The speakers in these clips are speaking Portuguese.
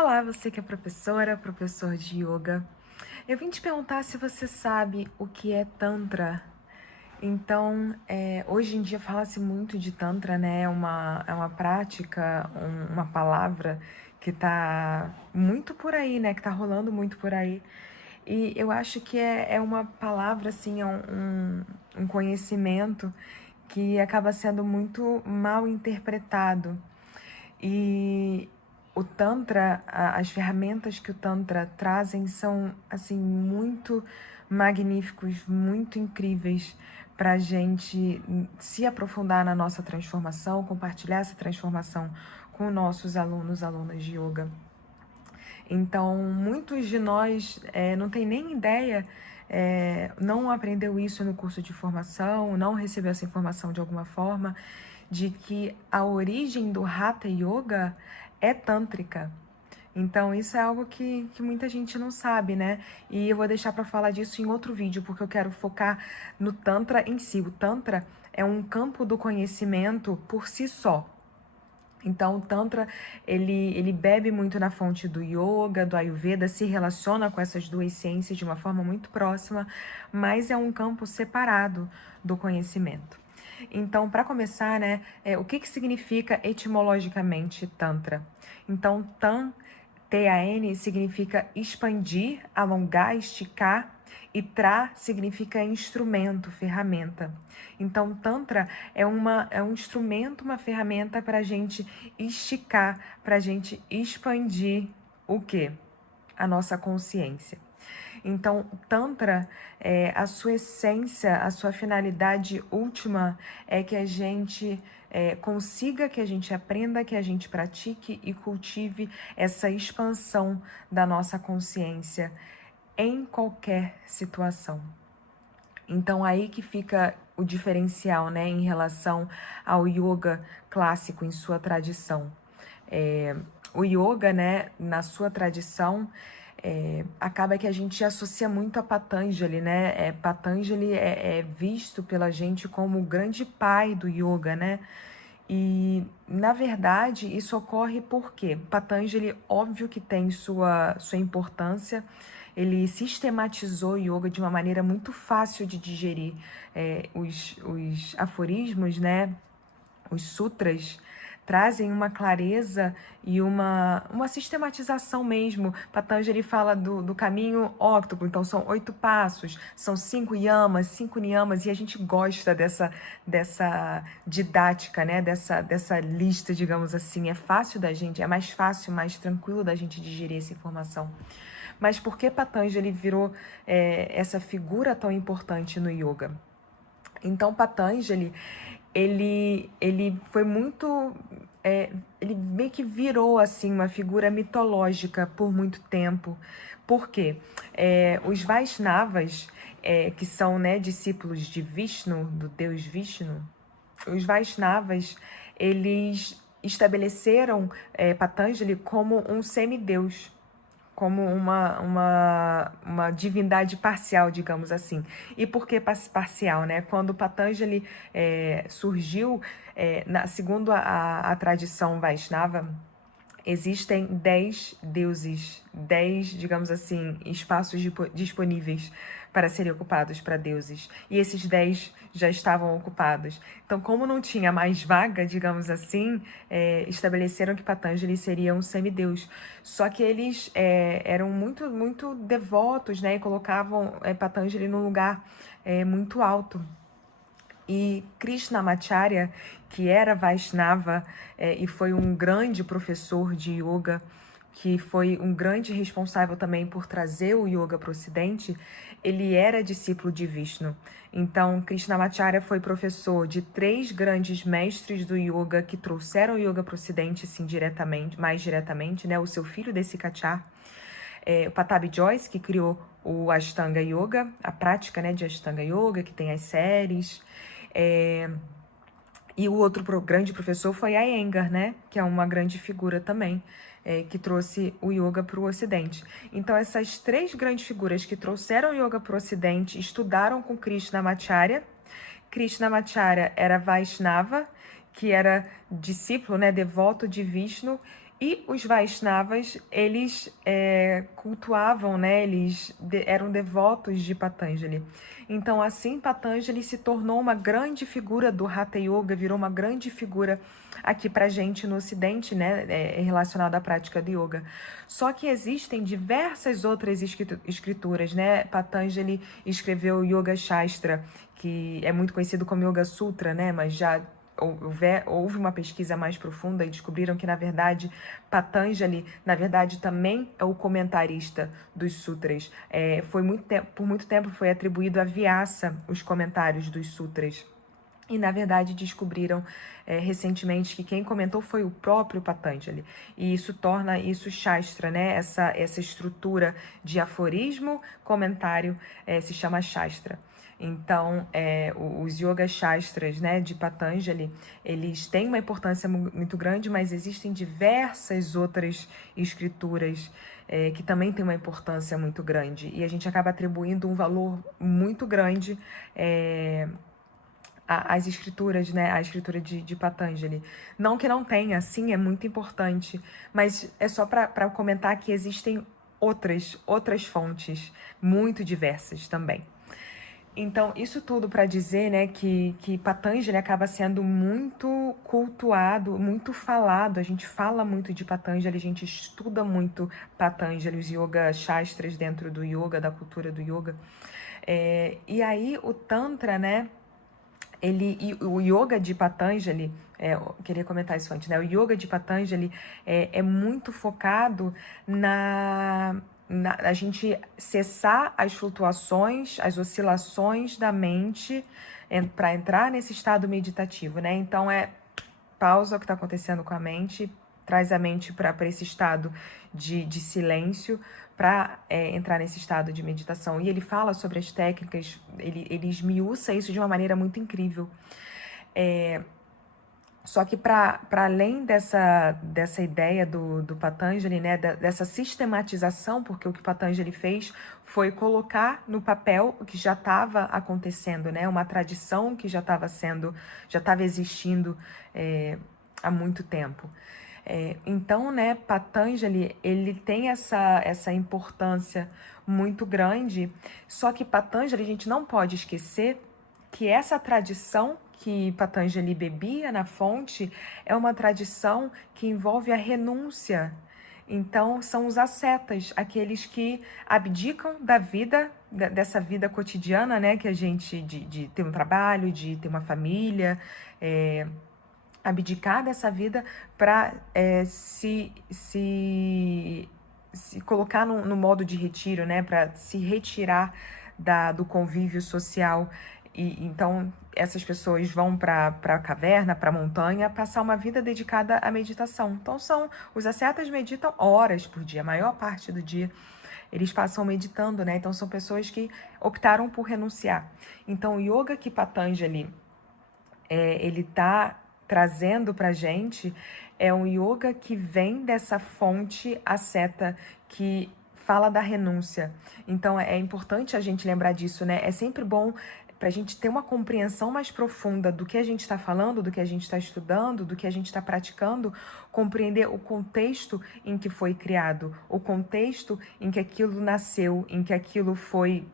Olá, você que é professora, professor de yoga. Eu vim te perguntar se você sabe o que é Tantra. Então, hoje em dia fala-se muito de Tantra, né? É uma prática, uma palavra que tá muito por aí, né? Que tá rolando muito por aí. E eu acho que é uma palavra, assim, um conhecimento que acaba sendo muito mal interpretado. E o Tantra, as ferramentas que o Tantra trazem são, assim, muito magníficos, muito incríveis para a gente se aprofundar na nossa transformação, compartilhar essa transformação com nossos alunos, alunas de yoga. Então, muitos de nós não tem nem ideia, não aprendeu isso no curso de formação, não recebeu essa informação de alguma forma, de que a origem do Hatha Yoga é tântrica. Então, isso é algo que muita gente não sabe, né? E eu vou deixar para falar disso em outro vídeo, porque eu quero focar no Tantra em si. O Tantra é um campo do conhecimento por si só. Então, o Tantra, ele bebe muito na fonte do Yoga, do Ayurveda, se relaciona com essas duas ciências de uma forma muito próxima, mas é um campo separado do conhecimento. Então, para começar, né, o que significa etimologicamente Tantra? Então, T-A-N significa expandir, alongar, esticar, e Tra significa instrumento, ferramenta. Então, Tantra é um instrumento, uma ferramenta para a gente esticar, para a gente expandir o quê? A nossa consciência. Então, Tantra, a sua essência, a sua finalidade última é que a gente consiga, que a gente aprenda, que a gente pratique e cultive essa expansão da nossa consciência em qualquer situação. Então, aí que fica o diferencial, né, em relação ao yoga clássico em sua tradição. O yoga, né, na sua tradição, acaba que a gente associa muito a Patanjali, né? Patanjali é visto pela gente como o grande pai do yoga, né? E, na verdade, isso ocorre porque Patanjali, óbvio que tem sua importância, ele sistematizou o yoga de uma maneira muito fácil de digerir. Os aforismos, né? Os sutras trazem uma clareza e uma sistematização mesmo. Patanjali fala do caminho óctuplo, então são 8 passos, são 5 yamas, 5 niyamas, e a gente gosta dessa didática, né? dessa lista, digamos assim. É fácil da gente, é mais fácil, mais tranquilo da gente digerir essa informação. Mas por que Patanjali virou essa figura tão importante no yoga? Então, Patanjali, ele foi muito... ele meio que virou, assim, uma figura mitológica por muito tempo. Por quê? Os Vaishnavas, que são, né, discípulos de Vishnu, do deus Vishnu, os Vaishnavas, eles estabeleceram Patanjali como um semideus, como uma divindade parcial, digamos assim. E por que parcial, né? Quando Patanjali surgiu, segundo a tradição Vaishnava, existem 10 deuses, 10, digamos assim, espaços disponíveis para serem ocupados para deuses. E esses 10 já estavam ocupados. Então, como não tinha mais vaga, digamos assim, estabeleceram que Patanjali seria um semideus. Só que eles eram muito, muito devotos, né? E colocavam Patanjali num lugar muito alto. E Krishnamacharya, que era Vaishnava e foi um grande professor de yoga, que foi um grande responsável também por trazer o yoga para o Ocidente, ele era discípulo de Vishnu. Então, Krishnamacharya foi professor de 3 grandes mestres do yoga que trouxeram o yoga para o Ocidente, assim, mais diretamente, né? O seu filho Desikachar, o Patabi Joyce, que criou o Ashtanga Yoga, a prática, né, de Ashtanga Yoga, que tem as séries. E o outro grande professor foi Iyengar, né? Que é uma grande figura também, que trouxe o yoga para o Ocidente. Então, essas 3 grandes figuras que trouxeram o yoga para o Ocidente estudaram com Krishnamacharya. Krishnamacharya era Vaishnava, que era discípulo, né, devoto de Vishnu, E os Vaishnavas, eles cultuavam, né? Eles eram devotos de Patanjali. Então, assim, Patanjali se tornou uma grande figura do Hatha Yoga, virou uma grande figura aqui pra gente no Ocidente, né? Relacionada à prática do yoga. Só que existem diversas outras escrituras, né? Patanjali escreveu o Yoga Shastra, que é muito conhecido como Yoga Sutra, né? Mas já houve uma pesquisa mais profunda e descobriram que, na verdade, Patanjali, na verdade, também é o comentarista dos sutras. Por muito tempo foi atribuído a Vyasa os comentários dos sutras. E, na verdade, descobriram recentemente que quem comentou foi o próprio Patanjali. E isso torna isso Shastra, né? Essa estrutura de aforismo, comentário, se chama Shastra. Então, os Yoga Shastras, né, de Patanjali, eles têm uma importância muito grande, mas existem diversas outras escrituras que também têm uma importância muito grande. E a gente acaba atribuindo um valor muito grande às escrituras, né, a escritura de Patanjali. Não que não tenha, sim, é muito importante, mas é só para comentar que existem outras fontes muito diversas também. Então, isso tudo para dizer, né, que Patanjali acaba sendo muito cultuado, muito falado. A gente fala muito de Patanjali, a gente estuda muito Patanjali, os Yoga Shastras dentro do yoga, da cultura do yoga. E aí o Tantra, né, o yoga de Patanjali, eu queria comentar isso antes, né? O yoga de Patanjali é muito focado a gente cessar as flutuações, as oscilações da mente para entrar nesse estado meditativo, né? Então pausa o que está acontecendo com a mente, traz a mente para esse estado de silêncio, para entrar nesse estado de meditação. E ele fala sobre as técnicas, ele esmiuça isso de uma maneira muito incrível. Só que para além dessa ideia do Patanjali, né, dessa sistematização, porque o que Patanjali fez foi colocar no papel o que já estava acontecendo, né, uma tradição que já estava existindo há muito tempo. Então, né, Patanjali, ele tem essa importância muito grande, só que Patanjali, a gente não pode esquecer que essa tradição que Patanjali bebia na fonte é uma tradição que envolve a renúncia. Então, são os ascetas, aqueles que abdicam da vida, dessa vida cotidiana, né, que a gente, de ter um trabalho, de ter uma família, abdicar dessa vida para se colocar no modo de retiro, né, para se retirar do convívio social. E então essas pessoas vão para a caverna, para a montanha, passar uma vida dedicada à meditação. Então os ascetas meditam horas por dia, a maior parte do dia eles passam meditando, né? Então são pessoas que optaram por renunciar. Então o yoga que Patanjali ele tá trazendo pra gente é um yoga que vem dessa fonte asceta que fala da renúncia. Então é importante a gente lembrar disso, né? É sempre bom para a gente ter uma compreensão mais profunda do que a gente está falando, do que a gente está estudando, do que a gente está praticando, compreender o contexto em que foi criado, o contexto em que aquilo nasceu, em que aquilo foi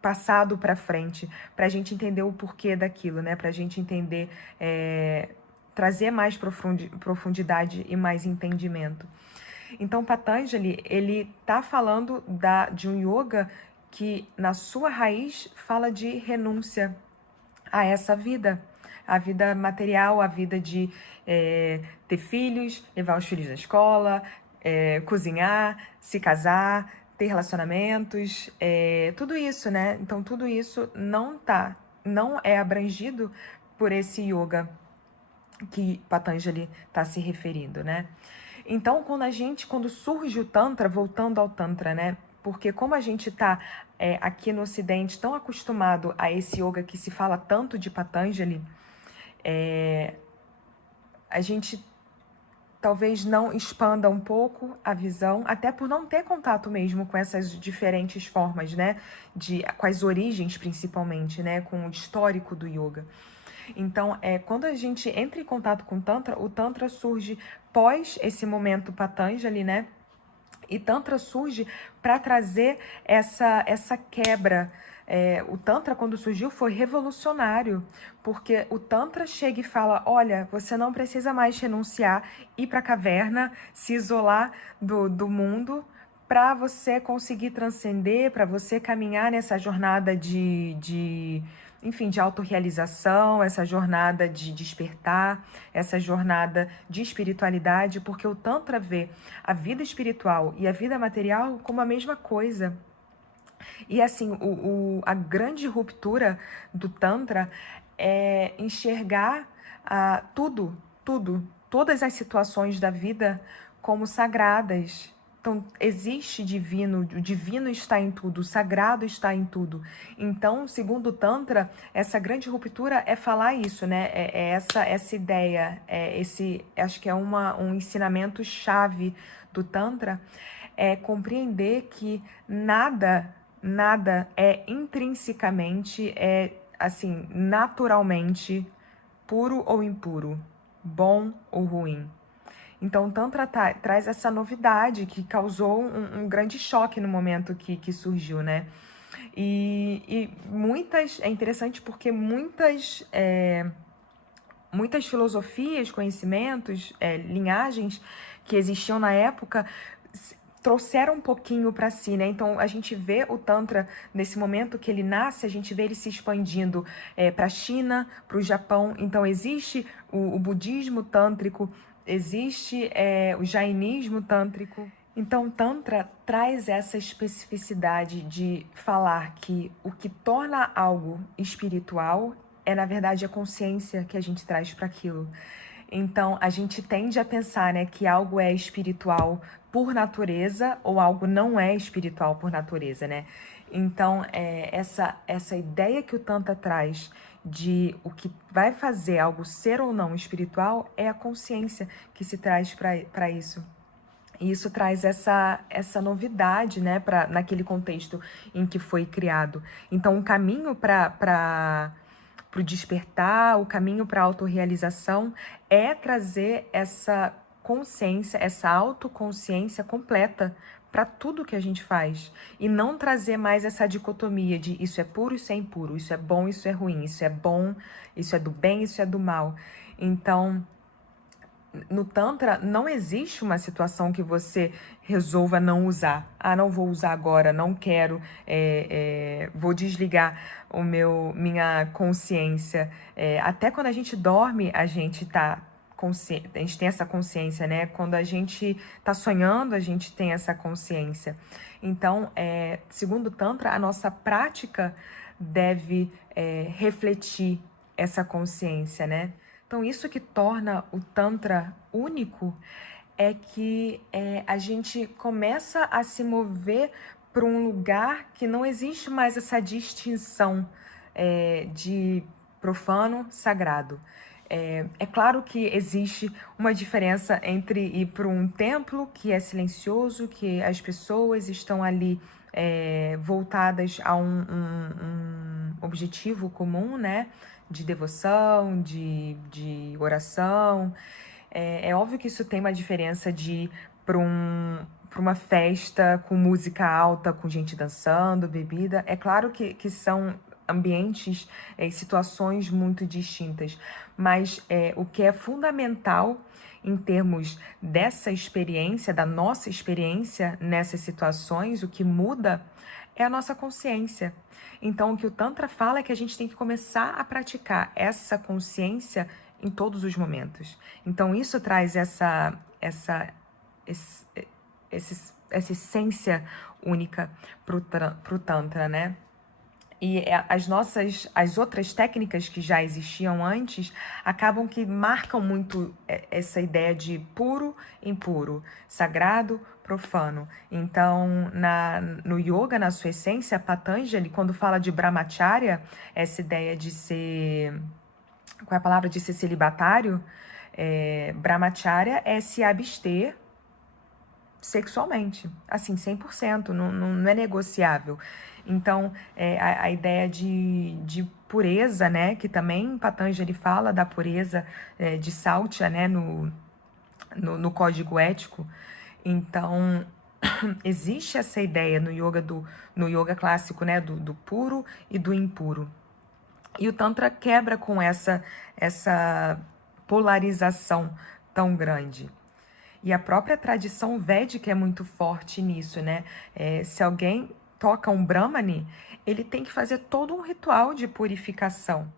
passado para frente, para a gente entender o porquê daquilo, né? Para a gente entender, trazer mais profundidade e mais entendimento. Então, Patanjali, ele tá falando de um yoga que, na sua raiz, fala de renúncia a essa vida, a vida material, a vida de ter filhos, levar os filhos na escola, cozinhar, se casar, ter relacionamentos, tudo isso, né? Então, tudo isso não é abrangido por esse yoga que Patanjali está se referindo, né? Então, quando surge o Tantra, voltando ao Tantra, né? Porque como a gente está aqui no Ocidente tão acostumado a esse yoga que se fala tanto de Patanjali, a gente talvez não expanda um pouco a visão, até por não ter contato mesmo com essas diferentes formas, né? Com as origens, principalmente, né? Com o histórico do yoga. Então, quando a gente entra em contato com o Tantra surge pós esse momento Patanjali, né? E Tantra surge para trazer essa quebra. O Tantra, quando surgiu, foi revolucionário, porque o Tantra chega e fala: olha, você não precisa mais renunciar, ir para a caverna, se isolar do mundo, para você conseguir transcender, para você caminhar nessa jornada enfim, de autorrealização, essa jornada de despertar, essa jornada de espiritualidade, porque o Tantra vê a vida espiritual e a vida material como a mesma coisa. E assim, a grande ruptura do Tantra é enxergar todas as situações da vida como sagradas. Então, existe divino, o divino está em tudo, o sagrado está em tudo. Então, segundo o Tantra, essa grande ruptura é falar isso, né? Essa ideia, acho que é um ensinamento chave do Tantra, é compreender que nada é intrinsecamente, assim, naturalmente puro ou impuro, bom ou ruim. Então, o Tantra traz essa novidade que causou um grande choque no momento que surgiu, né? E é interessante porque muitas filosofias, conhecimentos, linhagens que existiam na época trouxeram um pouquinho para si, né? Então a gente vê o Tantra nesse momento que ele nasce, a gente vê ele se expandindo para a China, para o Japão. Então existe o budismo tântrico, existe o jainismo tântrico. Então o Tantra traz essa especificidade de falar que o que torna algo espiritual é, na verdade, a consciência que a gente traz para aquilo. Então, a gente tende a pensar, né, que algo é espiritual por natureza ou algo não é espiritual por natureza, né? Então, essa ideia que o Tantra traz de o que vai fazer algo ser ou não espiritual é a consciência que se traz para isso. E isso traz essa novidade, né, naquele contexto em que foi criado. Então, o caminho para o despertar, o caminho para a autorrealização é trazer essa consciência, essa autoconsciência completa para tudo que a gente faz. E não trazer mais essa dicotomia de isso é puro, isso é impuro, isso é bom, isso é ruim, isso é bom, isso é do bem, isso é do mal. Então, no Tantra, não existe uma situação que você resolva não usar. Ah, não vou usar agora, não quero, vou desligar minha consciência. Até quando a gente dorme, a gente tá consciente, a gente tem essa consciência, né? Quando a gente tá sonhando, a gente tem essa consciência. Então, segundo o Tantra, a nossa prática deve refletir essa consciência, né? Então, isso que torna o Tantra único é que a gente começa a se mover para um lugar que não existe mais essa distinção de profano, sagrado. É claro que existe uma diferença entre ir para um templo que é silencioso, que as pessoas estão ali voltadas a um objetivo comum, né? De devoção, de oração. É óbvio que isso tem uma diferença de ir para uma festa com música alta, com gente dançando, bebida. É claro que são ambientes e situações muito distintas, mas o que é fundamental em termos dessa experiência, da nossa experiência nessas situações, o que muda é a nossa consciência. Então, o que o Tantra fala é que a gente tem que começar a praticar essa consciência em todos os momentos. Então, isso traz essa essência única para o Tantra, né? E as outras técnicas que já existiam antes acabam que marcam muito essa ideia de puro, impuro, sagrado, profano. Então, no yoga, na sua essência, Patanjali, quando fala de brahmacharya, essa ideia de ser, qual é a palavra, de ser celibatário, brahmacharya é se abster sexualmente, assim, 100%, não é negociável. Então, a ideia de pureza, né, que também Patanjali fala da pureza de Sautya, né, no código ético. Então, existe essa ideia no yoga clássico, né, do puro e do impuro. E o Tantra quebra com essa polarização tão grande. E a própria tradição védica é muito forte nisso, né? Se alguém toca um Brahmani, ele tem que fazer todo um ritual de purificação.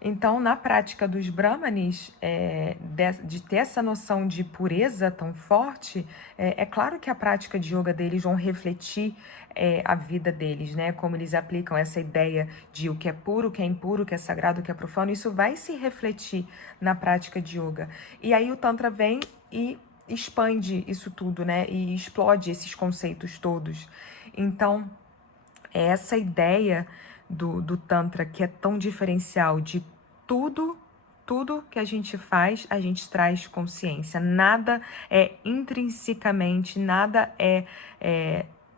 Então, na prática dos Brahmanes, de ter essa noção de pureza tão forte, é claro que a prática de yoga deles vão refletir a vida deles, né? Como eles aplicam essa ideia de o que é puro, o que é impuro, o que é sagrado, o que é profano, isso vai se refletir na prática de yoga. E aí o Tantra vem e expande isso tudo, né? E explode esses conceitos todos. Então, é essa ideia do Tantra que é tão diferencial de tudo que a gente faz, a gente traz consciência. Nada é intrinsecamente, nada é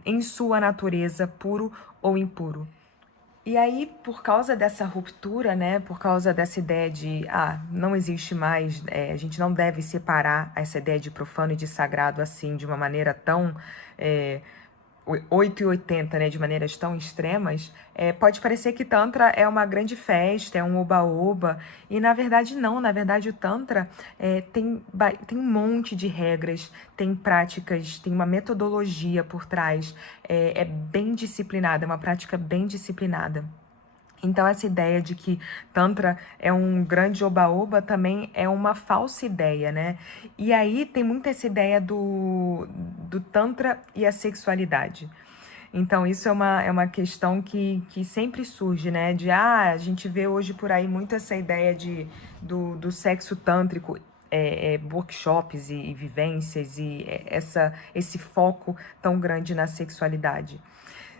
em sua natureza puro ou impuro. E aí, por causa dessa ruptura, né, por causa dessa ideia de, não existe mais, a gente não deve separar essa ideia de profano e de sagrado assim, de uma maneira tão 8 e 80, né, de maneiras tão extremas, pode parecer que Tantra é uma grande festa, é um oba-oba, e na verdade não, na verdade o Tantra tem um monte de regras, tem práticas, tem uma metodologia por trás, é bem disciplinada, é uma prática bem disciplinada. Então, essa ideia de que Tantra é um grande oba-oba também é uma falsa ideia, né? E aí tem muito essa ideia do Tantra e a sexualidade. Então, isso é uma questão que sempre surge, né? A gente vê hoje por aí muito essa ideia do sexo tântrico, workshops e vivências, e esse foco tão grande na sexualidade.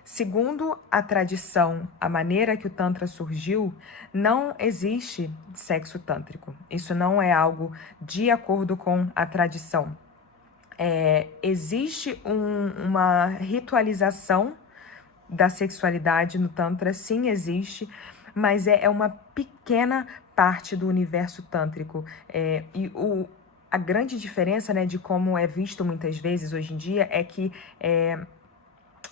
Segundo a tradição, a maneira que o Tantra surgiu, não existe sexo tântrico. Isso não é algo de acordo com a tradição. Existe uma ritualização da sexualidade no Tantra, sim, existe, mas é uma pequena parte do universo tântrico. A grande diferença, né, de como é visto muitas vezes hoje em dia é que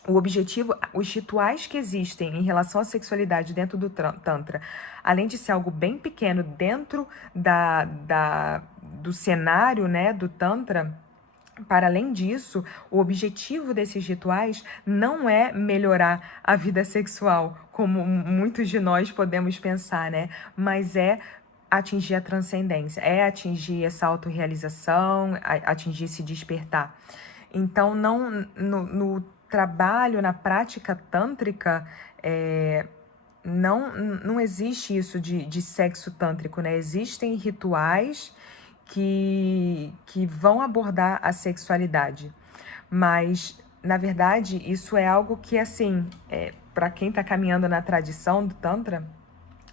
o objetivo, os rituais que existem em relação à sexualidade dentro do Tantra, além de ser algo bem pequeno dentro do cenário, né, do Tantra, para além disso, o objetivo desses rituais não é melhorar a vida sexual, como muitos de nós podemos pensar, né? Mas é atingir a transcendência, é atingir essa autorrealização, atingir esse despertar. Então, no trabalho, na prática tântrica, não existe isso de sexo tântrico, né? Existem rituais que vão abordar a sexualidade, mas, na verdade, isso é algo que, assim, para quem está caminhando na tradição do Tantra,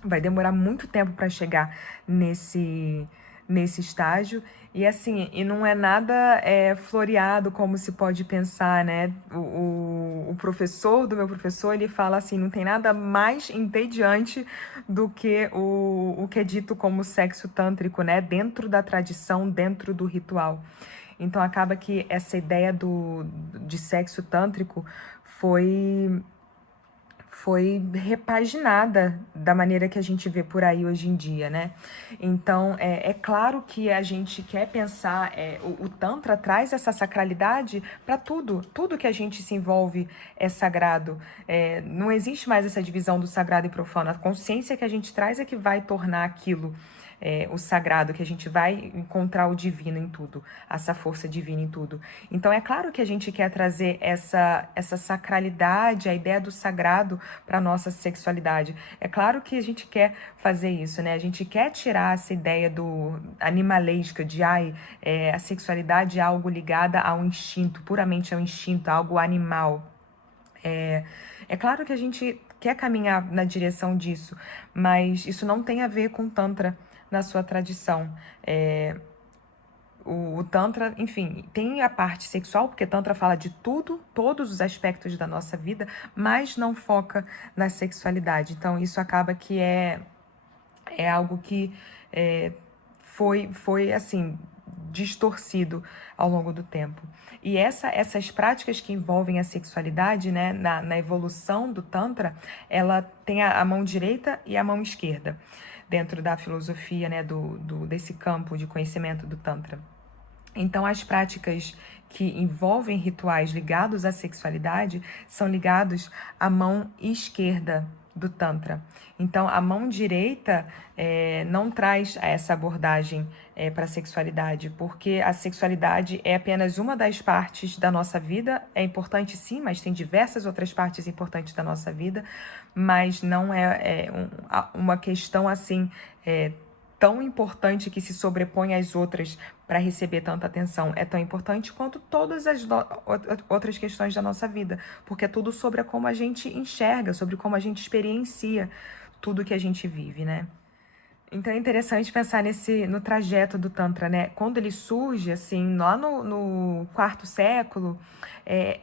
vai demorar muito tempo para chegar nesse estágio. E assim, e não é nada floreado como se pode pensar, né? O professor do meu professor, ele fala assim, não tem nada mais entediante do que o que é dito como sexo tântrico, né? Dentro da tradição, dentro do ritual. Então acaba que essa ideia de sexo tântrico foi repaginada da maneira que a gente vê por aí hoje em dia, né? Então, é claro que a gente quer pensar, o Tantra traz essa sacralidade para tudo que a gente se envolve é sagrado. Não existe mais essa divisão do sagrado e profano. A consciência que a gente traz é que vai tornar aquilo o sagrado, que a gente vai encontrar o divino em tudo, essa força divina em tudo. Então, é claro que a gente quer trazer essa sacralidade, a ideia do sagrado para a nossa sexualidade. É claro que a gente quer fazer isso, né? A gente quer tirar essa ideia do animalesca, de a sexualidade é algo ligada ao instinto, puramente ao instinto, algo animal. É claro que a gente quer caminhar na direção disso, mas isso não tem a ver com Tantra na sua tradição. O Tantra, enfim, tem a parte sexual, porque Tantra fala de tudo, todos os aspectos da nossa vida, mas não foca na sexualidade. Então, isso acaba que é algo que é, foi assim, distorcido ao longo do tempo. E essas práticas que envolvem a sexualidade, né, na evolução do Tantra, ela tem a mão direita e a mão esquerda, dentro da filosofia, né, desse campo de conhecimento do Tantra. Então, as práticas que envolvem rituais ligados à sexualidade são ligados à mão esquerda do Tantra. Então, a mão direita não traz essa abordagem para a sexualidade, porque a sexualidade é apenas uma das partes da nossa vida. É importante sim, mas tem diversas outras partes importantes da nossa vida, mas não uma questão assim tão importante que se sobrepõe às outras para receber tanta atenção. É tão importante quanto todas as outras questões da nossa vida, porque é tudo sobre como a gente enxerga, sobre como a gente experiencia tudo que a gente vive, né? Então é interessante pensar no trajeto do Tantra, né? Quando ele surge, assim, lá no quarto século,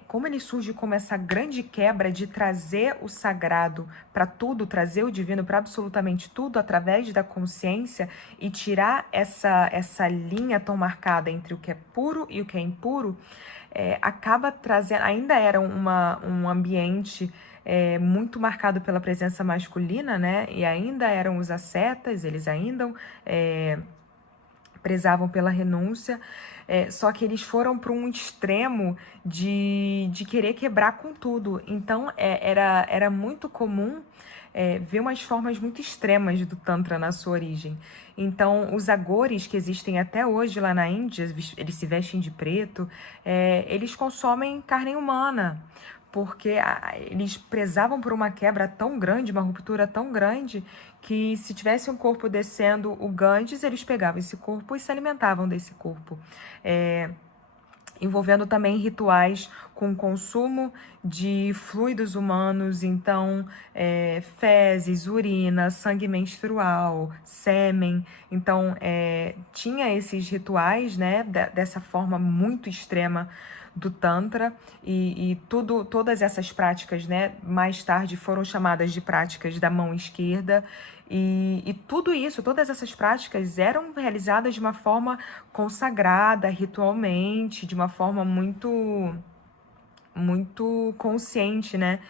como ele surge como essa grande quebra de trazer o sagrado para tudo, trazer o divino para absolutamente tudo através da consciência e tirar essa linha tão marcada entre o que é puro e o que é impuro, acaba trazendo, ainda era um ambiente muito marcado pela presença masculina, né? E ainda eram os ascetas, eles ainda prezavam pela renúncia, só que eles foram para um extremo de querer quebrar com tudo. Então, era muito comum ver umas formas muito extremas do Tantra na sua origem. Então, os agores que existem até hoje lá na Índia, eles se vestem de preto, eles consomem carne humana, porque eles prezavam por uma quebra tão grande, uma ruptura tão grande, que se tivesse um corpo descendo o Ganges, eles pegavam esse corpo e se alimentavam desse corpo. Envolvendo também rituais com consumo de fluidos humanos, então fezes, urina, sangue menstrual, sêmen. Então tinha esses rituais, né, dessa forma muito extrema do Tantra, e todas essas práticas, né, mais tarde foram chamadas de práticas da mão esquerda, e tudo isso, todas essas práticas eram realizadas de uma forma consagrada, ritualmente, de uma forma muito consciente, né?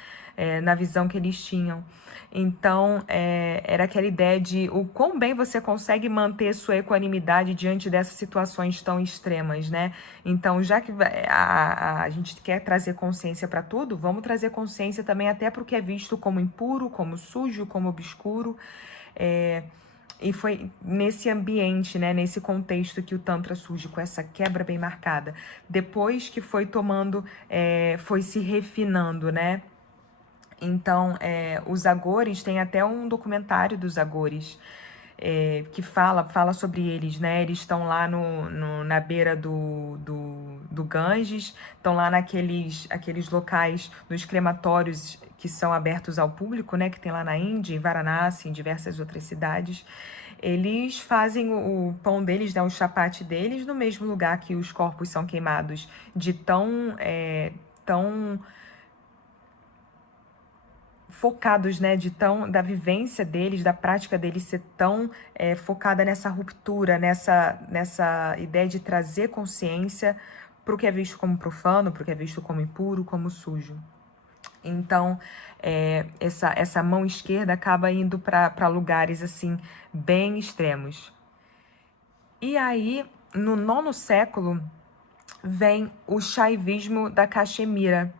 Na visão que eles tinham. Então, era aquela ideia de o quão bem você consegue manter sua equanimidade diante dessas situações tão extremas, né? Então, já que a gente quer trazer consciência para tudo, vamos trazer consciência também até para o que é visto como impuro, como sujo, como obscuro. E foi nesse ambiente, né, nesse contexto que o Tantra surge, com essa quebra bem marcada. Depois que foi tomando, foi se refinando, né? Então, os agores, tem até um documentário dos agores, que fala sobre eles, né? Eles estão lá na beira do Ganges, estão lá aqueles locais, nos crematórios que são abertos ao público, né? Que tem lá na Índia, em Varanasi, em diversas outras cidades. Eles fazem o pão deles, né, o chapate deles, no mesmo lugar que os corpos são queimados, de tão focados, né, da vivência deles, da prática deles ser tão focada nessa ruptura, nessa ideia de trazer consciência para o que é visto como profano, para o que é visto como impuro, como sujo. Então, essa mão esquerda acaba indo para lugares assim bem extremos. E aí, no 9º século, vem o shaivismo da Caxemira.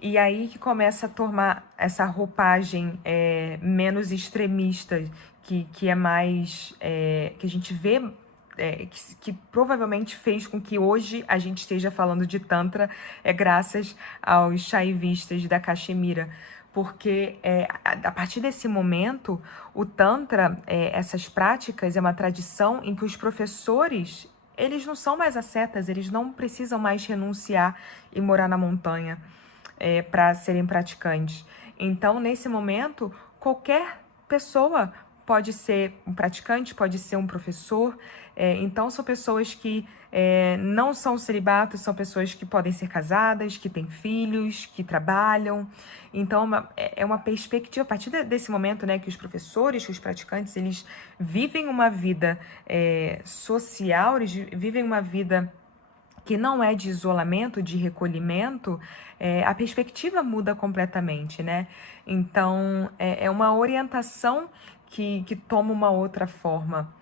E aí que começa a tomar essa roupagem menos extremista, que é mais... que a gente vê... que provavelmente fez com que hoje a gente esteja falando de Tantra, graças aos shaivistas da Caxemira. Porque a partir desse momento, o Tantra, essas práticas, é uma tradição em que os professores, eles não são mais ascetas, eles não precisam mais renunciar e morar na montanha para serem praticantes. Então, nesse momento, qualquer pessoa pode ser um praticante, pode ser um professor. Então, são pessoas que não são celibatos, são pessoas que podem ser casadas, que têm filhos, que trabalham. Então, é uma perspectiva, a partir desse momento, né, que os professores, que os praticantes, eles vivem uma vida social, eles vivem uma vida que não é de isolamento, de recolhimento, a perspectiva muda completamente, né? Então, é uma orientação que toma uma outra forma.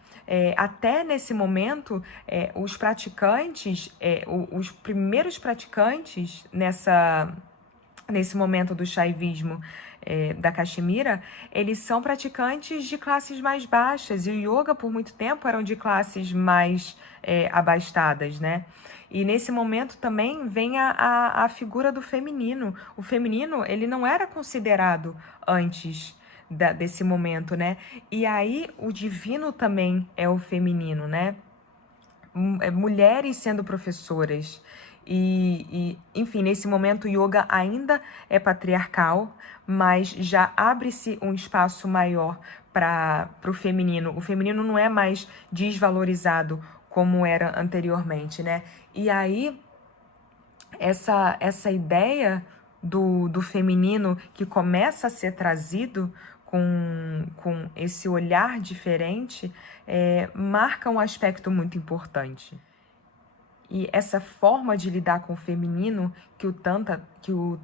Até nesse momento, os praticantes, os primeiros praticantes nesse momento do shaivismo, da Caxemira, eles são praticantes de classes mais baixas, e o yoga, por muito tempo, eram de classes mais abastadas, né? E nesse momento também vem a figura do feminino. O feminino, ele não era considerado antes desse momento, né? E aí o divino também é o feminino, né? Mulheres sendo professoras. Enfim, nesse momento o yoga ainda é patriarcal, mas já abre-se um espaço maior para o feminino. O feminino não é mais desvalorizado como era anteriormente, né? E aí, essa ideia do feminino que começa a ser trazido com esse olhar diferente, marca um aspecto muito importante. E essa forma de lidar com o feminino que o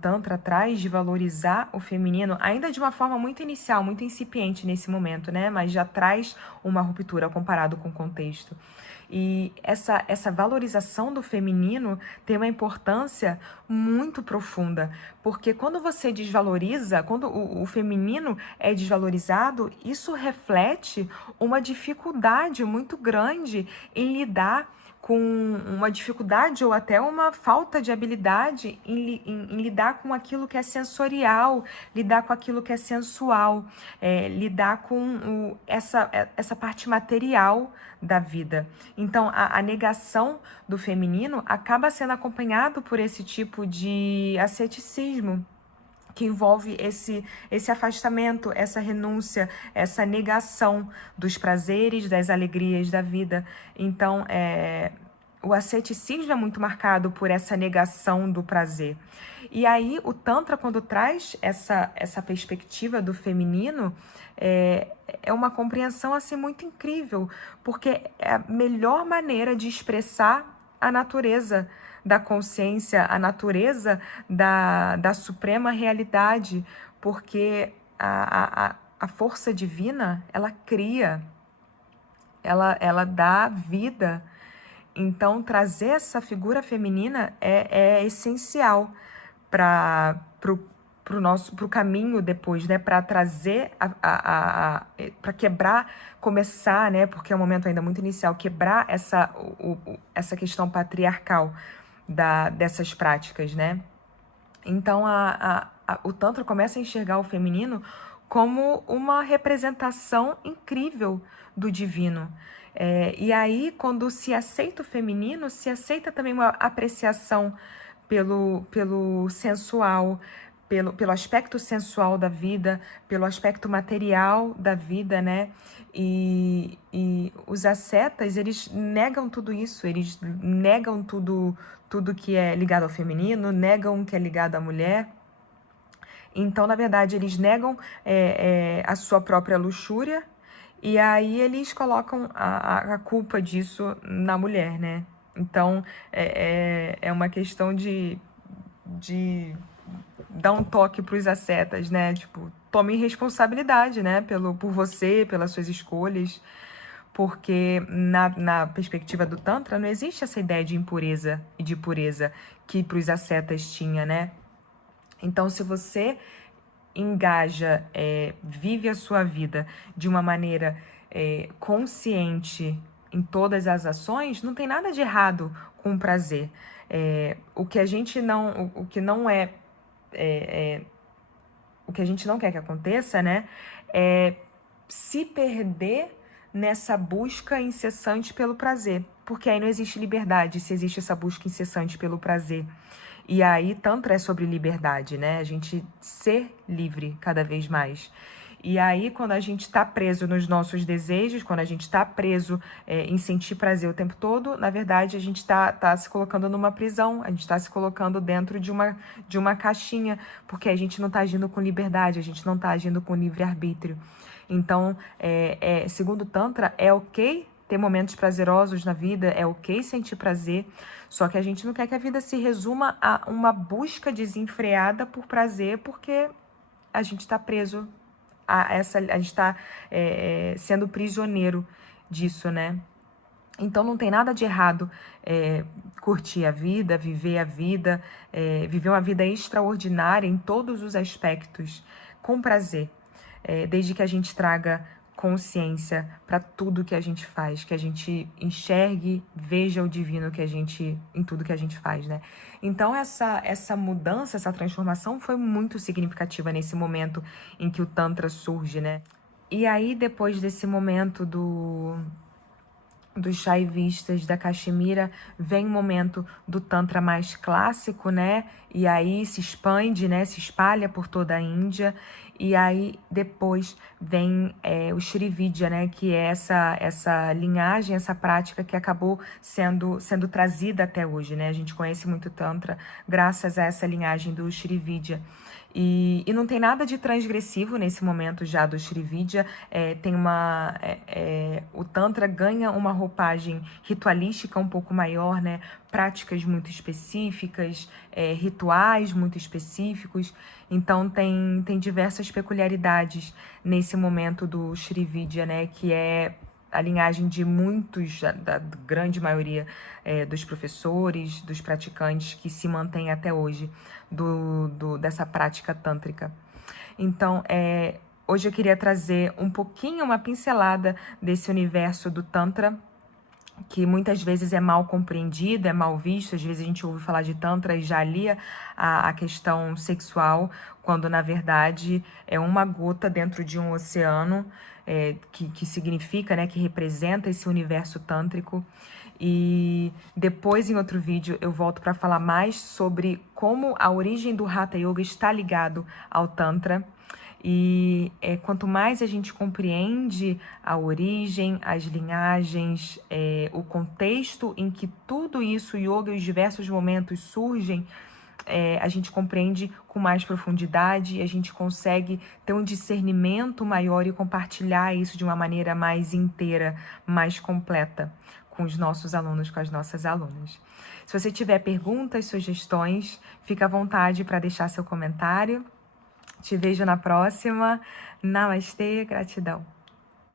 Tantra traz, de valorizar o feminino, ainda de uma forma muito inicial, muito incipiente nesse momento, né? Mas já traz uma ruptura comparado com o contexto. E essa valorização do feminino tem uma importância muito profunda, porque quando você desvaloriza, quando o feminino é desvalorizado, isso reflete uma dificuldade muito grande em lidar com uma dificuldade ou até uma falta de habilidade em lidar com aquilo que é sensorial, lidar com aquilo que é sensual, lidar com essa parte material da vida. Então, a negação do feminino acaba sendo acompanhado por esse tipo de asceticismo, que envolve esse afastamento, essa renúncia, essa negação dos prazeres, das alegrias da vida. Então, o asceticismo é muito marcado por essa negação do prazer. E aí, o Tantra, quando traz essa perspectiva do feminino, é uma compreensão assim muito incrível, porque é a melhor maneira de expressar a natureza da consciência, a natureza da suprema realidade, porque a força divina, ela cria, ela dá vida. Então, trazer essa figura feminina é essencial para o caminho depois, né? Para trazer, para quebrar, começar, né? Porque é um momento ainda muito inicial, quebrar essa questão patriarcal dessas práticas, né? Então, o Tantra começa a enxergar o feminino como uma representação incrível do divino. E aí, quando se aceita o feminino, se aceita também uma apreciação pelo sensual, pelo aspecto sensual da vida, pelo aspecto material da vida, né? E os ascetas, eles negam tudo isso, eles negam tudo que é ligado ao feminino, negam o que é ligado à mulher. Então, na verdade, eles negam a sua própria luxúria, e aí eles colocam a culpa disso na mulher, né? Então, é uma questão de dar um toque para os ascetas, né? Tipo, tome responsabilidade, né? Por você, pelas suas escolhas. Porque na perspectiva do Tantra não existe essa ideia de impureza e de pureza que para os ascetas tinha, né? Então, se você engaja, vive a sua vida de uma maneira consciente em todas as ações, não tem nada de errado com o prazer. O que a gente não, o que não o que a gente não quer que aconteça, né, é se perder nessa busca incessante pelo prazer, porque aí não existe liberdade se existe essa busca incessante pelo prazer. E aí, Tantra é sobre liberdade, né? A gente ser livre cada vez mais. E aí, quando a gente está preso nos nossos desejos, quando a gente está preso em sentir prazer o tempo todo, na verdade, a gente tá se colocando numa prisão, a gente está se colocando dentro de uma caixinha, porque a gente não está agindo com liberdade, a gente não está agindo com livre-arbítrio. Então, segundo o Tantra, é ok ter momentos prazerosos na vida, é ok sentir prazer, só que a gente não quer que a vida se resuma a uma busca desenfreada por prazer, porque a gente está preso a gente está sendo prisioneiro disso, né? Então não tem nada de errado curtir a vida, viver uma vida extraordinária em todos os aspectos, com prazer, desde que a gente traga consciência para tudo que a gente faz, que a gente enxergue, veja o divino que a gente em tudo que a gente faz, né? Então essa mudança, essa transformação foi muito significativa nesse momento em que o Tantra surge, né? E aí depois desse momento dos shaivistas da Caxemira, vem o momento do Tantra mais clássico, né? E aí se expande, né? Se espalha por toda a Índia. E aí depois vem o Shrividya, né? Que é essa linhagem, essa prática que acabou sendo trazida até hoje, né? A gente conhece muito Tantra graças a essa linhagem do Shrividya. E não tem nada de transgressivo nesse momento já do Shrividya. O Tantra ganha uma roupagem ritualística um pouco maior, né? Práticas muito específicas, rituais muito específicos. Então tem diversas peculiaridades nesse momento do Shrividya, né? Que é a linhagem de muitos, da grande maioria dos professores, dos praticantes que se mantém até hoje dessa prática tântrica. Então, hoje eu queria trazer um pouquinho, uma pincelada desse universo do Tantra, que muitas vezes é mal compreendido, é mal visto. Às vezes a gente ouve falar de Tantra e já alia a questão sexual, quando na verdade é uma gota dentro de um oceano, que significa, né, que representa esse universo tântrico. E depois, em outro vídeo, eu volto para falar mais sobre como a origem do Hatha Yoga está ligado ao Tantra. E quanto mais a gente compreende a origem, as linhagens, o contexto em que tudo isso, yoga e os diversos momentos surgem, a gente compreende com mais profundidade, a gente consegue ter um discernimento maior e compartilhar isso de uma maneira mais inteira, mais completa com os nossos alunos, com as nossas alunas. Se você tiver perguntas, sugestões, fica à vontade para deixar seu comentário. Te vejo na próxima. Namastê, gratidão.